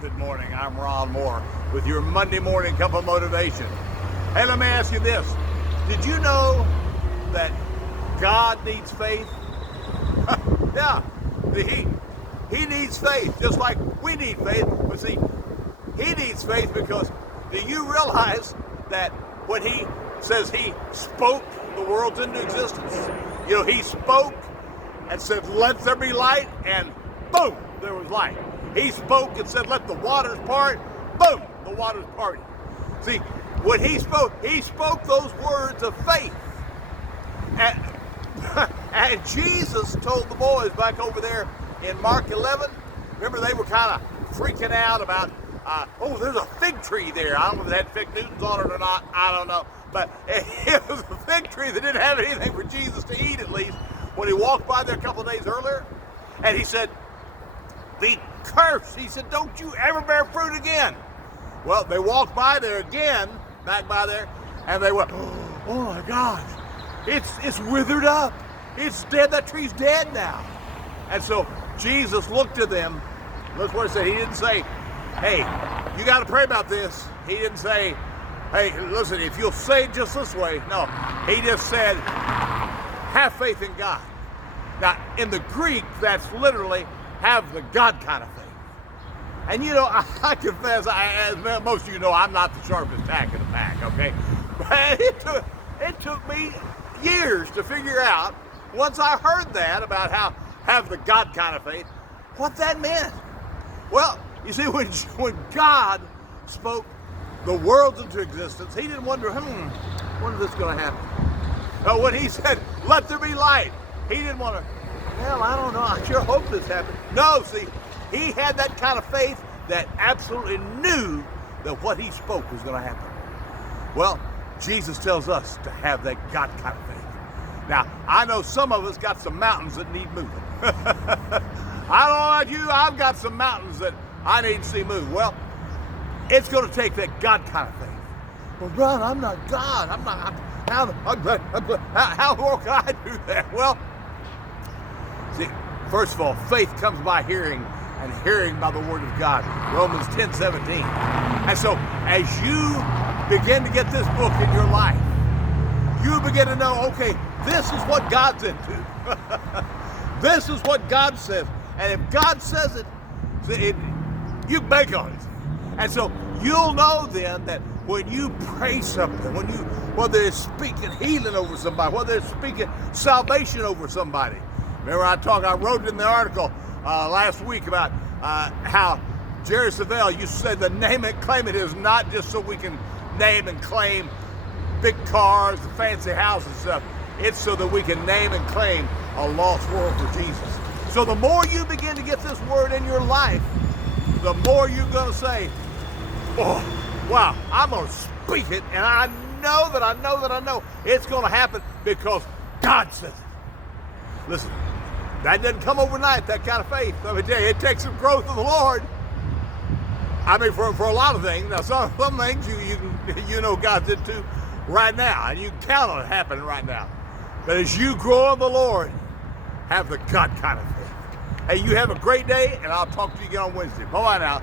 Good morning. I'm Ron Moore with your Monday morning cup of motivation. Hey, let me ask you this. Did you know that God needs faith? Yeah, he needs faith just like we need faith. But see, he needs faith because do you realize that when he says he spoke the worlds into existence, he spoke and said, let there be light, and boom, there was light. He spoke and said, let the waters part. Boom, the waters parted. See, when he spoke those words of faith. And Jesus told the boys back over there in Mark 11, remember they were kind of freaking out about, there's a fig tree there. I don't know if it had fig Newtons on it or not. I don't know. But it was a fig tree that didn't have anything for Jesus to eat, at least, when he walked by there a couple of days earlier. And he said, be cursed. He said, don't you ever bear fruit again. Well, they walked by there again, back by there, and they went, oh my gosh, it's withered up. It's dead. That tree's dead now. And so Jesus looked to them. That's what he said. He didn't say, hey, you got to pray about this. He didn't say, hey, listen, if you'll say it just this way. No, he just said, have faith in God. Now, in the Greek, that's literally have the God kind of faith. And I confess, as most of you know, I'm not the sharpest tack in the pack, okay? But it took me years to figure out, once I heard that about how have the God kind of faith, what that meant. Well, you see, when God spoke the worlds into existence, he didn't wonder, when is this going to happen? When he said, let there be light, he didn't want to, well, I don't know, I sure hope this happens. No, see, he had that kind of faith that absolutely knew that what he spoke was going to happen. Well, Jesus tells us to have that God kind of faith. Now, I know some of us got some mountains that need moving. I don't know about you, I've got some mountains that I need to see move. Well, it's going to take that God kind of faith. Well, Ron, I'm not God. How in the world can I do that? Well, see, first of all, faith comes by hearing, and hearing by the word of God. Romans 10:17. And so, as you begin to get this book in your life, you begin to know, okay, this is what God's into. This is what God says. And if God says it, you bank on it. And so you'll know then that when you pray something, whether it's speaking healing over somebody, whether it's speaking salvation over somebody. Remember I wrote in the article last week about how Jerry Savelle used to say the name it, claim it is not just so we can name and claim big cars, fancy houses and stuff. It's so that we can name and claim a lost world for Jesus. So the more you begin to get this word in your life, the more you're going to say, oh, wow, I'm going to speak it, and I know it's going to happen because God says it. Listen, that doesn't come overnight, that kind of faith. Let me tell you, it takes some growth of the Lord. I mean, for a lot of things. Now, some things you know God's into right now, and you can count on it happening right now. But as you grow in the Lord, have the God kind of faith. Hey, you have a great day, and I'll talk to you again on Wednesday. Bye-bye now.